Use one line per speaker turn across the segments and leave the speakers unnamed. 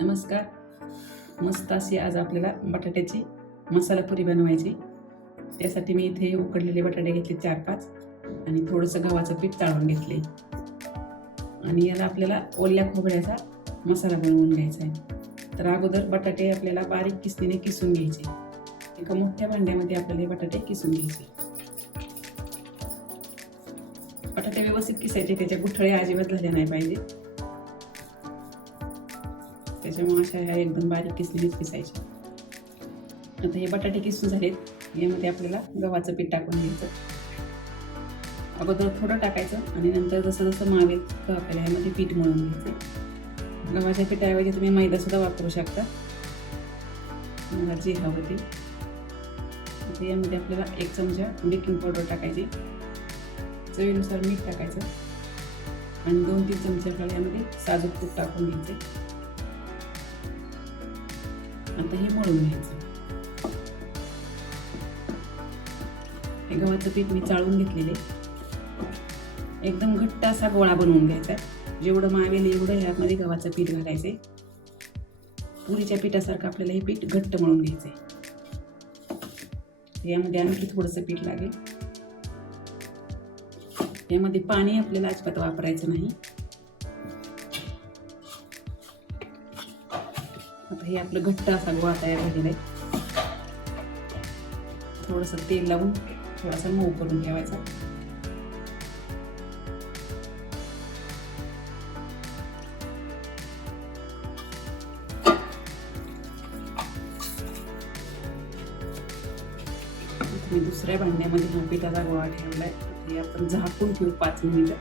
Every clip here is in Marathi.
नमस्कार. मस्त अशी आज आपल्याला बटाट्याची मसाला पुरी बनवायची. त्यासाठी मी इथे उकडलेले बटाटे घेतले चार पाच आणि थोडंसं गव्हाचं पीठ चाळून घेतले. आणि याला आपल्याला ओल्या खोबऱ्याचा मसाला बनवून घ्यायचा आहे. तर अगोदर बटाटे आपल्याला बारीक किस्तीने किसून घ्यायचे. एका मोठ्या भांड्यामध्ये आपल्याला बटाटे किसून घ्यायचे. बटाटे व्यवस्थित किसायचे त्याच्या गुठळ्या अजिबात झाल्या नाही पाहिजे. त्याच्यामुळे अशा ह्या एकदम बारीक किसलेलीच किसायच्या आता हे बटाटे किसून झालेत. यामध्ये आपल्याला गव्हाचं पीठ टाकून घ्यायचं. अगोदर थोडं टाकायचं आणि नंतर जसं जसं मावेल तर आपल्याला ह्यामध्ये पीठ मळून घ्यायचं. गव्हाच्या पिठाऐवजी तुम्ही मैदा सुद्धा वापरू शकता. मला जे हवं ते. आता यामध्ये आपल्याला एक चमचा बेकिंग पावडर टाकायची. चवीनुसार मीठ टाकायचं. आणि दोन तीन चमचे आपल्याला यामध्ये साजूक तूप टाकून घ्यायचे. आता हे मळून घ्यायचं. हे गव्हाचं पीठ मी चाळून घेतलेले. एकदम घट्ट असा गोळा बनवून घ्यायचा. जेवढं मावेल एवढं ह्यामध्ये गव्हाचं पीठ घालायचंय पुरीच्या पिठासारखं आपल्याला हे पीठ घट्ट मळून घ्यायचंय. यामध्ये आणखी थोडंसं पीठ लागेल. यामध्ये पाणी आपल्याला अजिबात वापरायचं नाही. आता हे आपलं घट्ट असा गोळा तयार झालेला आहे. थोडंसं तेल लावून थोडासा मऊ करून ठेवायचा. मी दुसऱ्या भांड्यामध्ये हा पिठाचा गोळा ठेवलाय हे आपण झाकून ठेवू पाच मिनिटं.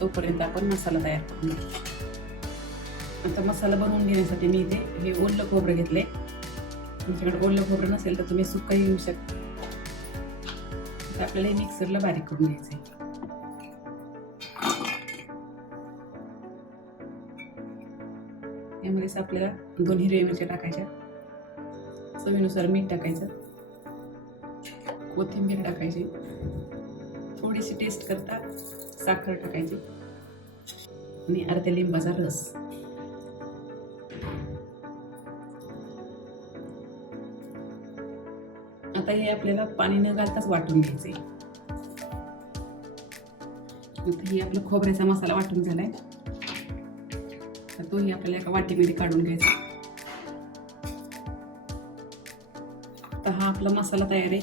तोपर्यंत आपण मसाला तयार करून घेऊ. आता मसाला बनवून घेण्यासाठी मी इथे हे ओलं खोबरं घेतले तुमच्याकडे ओलं खोबरं नसेल तर तुम्ही सुकंही घेऊ शकता. आता आपल्याला हे मिक्सरला बारीक करून घ्यायचं आहे यामध्येच आपल्याला दोन हिरव्या मिरच्या टाकायच्या. चवीनुसार मीठ टाकायचं. कोथिंबीर टाकायची. थोडीशी टेस्ट करता साखर टाकायची. आणि अर्ध्या लिंबाचा रस. आता हे आपल्याला पाणी न घालताच वाटून घ्यायचे आता हे आपला खोबऱ्याचा मसाला वाटून झालाय. तर तोही आपल्याला एका वाटीमध्ये काढून घ्यायचा. आता हा आपला मसाला तयार आहे.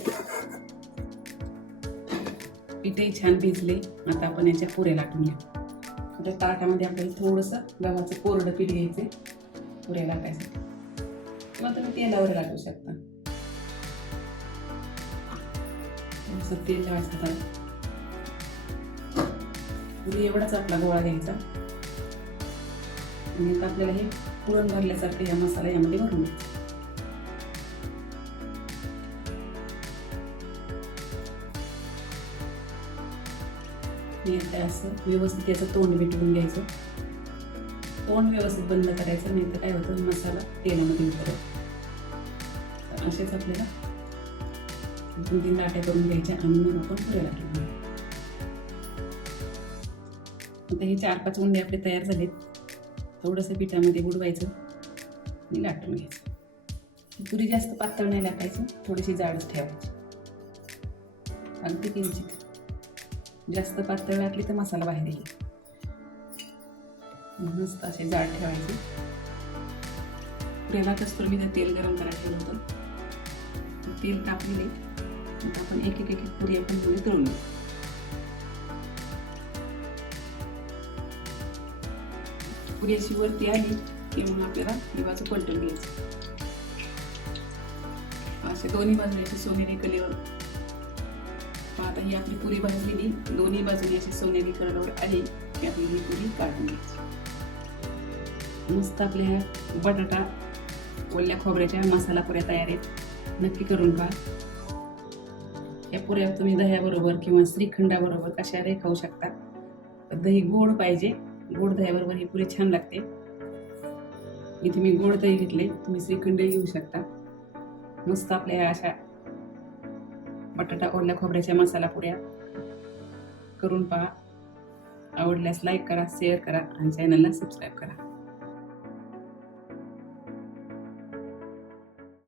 पिठही छान भिजले आता आपण याच्या पुऱ्या लाटून घेऊ. आता ताटामध्ये आपल्याला थोडंसं गव्हाचं कोरडं पीठ आहे पुऱ्या लाटायसाठी किंवा तुम्ही तेलावर लाटू शकता. थोडंसं तेल ठेवायचं हाताला पुरी एवढाच आपला गोळा घ्यायचा. आणि आता आपल्याला हे पुरण भरल्यासारखं या मसाला यामध्ये भरून घ्यायचा. असं व्यवस्थित याचं तोंड मिटवून घ्यायचं. तोंड व्यवस्थित बंद करायचं नाही तर काय होतं? मसाला तेलामध्ये उतरत असेच आपल्याला दोन तीन लाट्या करून घ्यायच्या आणि मग आपण पुऱ्या लाटून आता हे चार पाच उंडे आपले तयार झालेत. थोडंसं पिठामध्ये बुडवायचं आणि लाटून घ्यायचं. पुरी जास्त पातळ नाही लाटायचं थोडीशी जाडच ठेवायची. अगदी किंचित. जास्त पातळ लाटली तर मसाला बाहेर येईल. म्हणूनच असे जाड ठेवायचे. पुऱ्याला कसं मी तेल गरम करायला ठेवलं होतं. तेल तापलेले आता आपण एक एक एक एक पुरी आपण पुरी तळून घेऊ. पुरी अशी वरती आली की मग आपल्याला ही बाजू पलटून घ्यायची. असे दोन्ही बाजूने असे सोनेरी कलेवर. आता ही आपली पुरी भाजलेली दोन्ही बाजूने अशी सोनेरी कलरवर आली की आपली ही पुरी काढून घ्यायची. मस्त आपल्या ह्या बटाटा ओल्या खोबऱ्याच्या मसाला पुऱ्या तयार आहेत. नक्की करून पहा. या पुऱ्या तुम्ही दह्याबरोबर किंवा श्रीखंडाबरोबर कशाही खाऊ शकता? दही गोड पाहिजे. गोड दह्याबरोबर ही पुरी छान लागते. इथे मी गोड दही घेतले तुम्ही श्रीखंडही घेऊ शकता. मस्त आपल्या ह्या अशा बटाटा ओल्या खोबऱ्याच्या मसाला पुऱ्या करून पहा. आवडल्यास लाईक करा शेअर करा आणि चॅनलला सबस्क्राईब करा.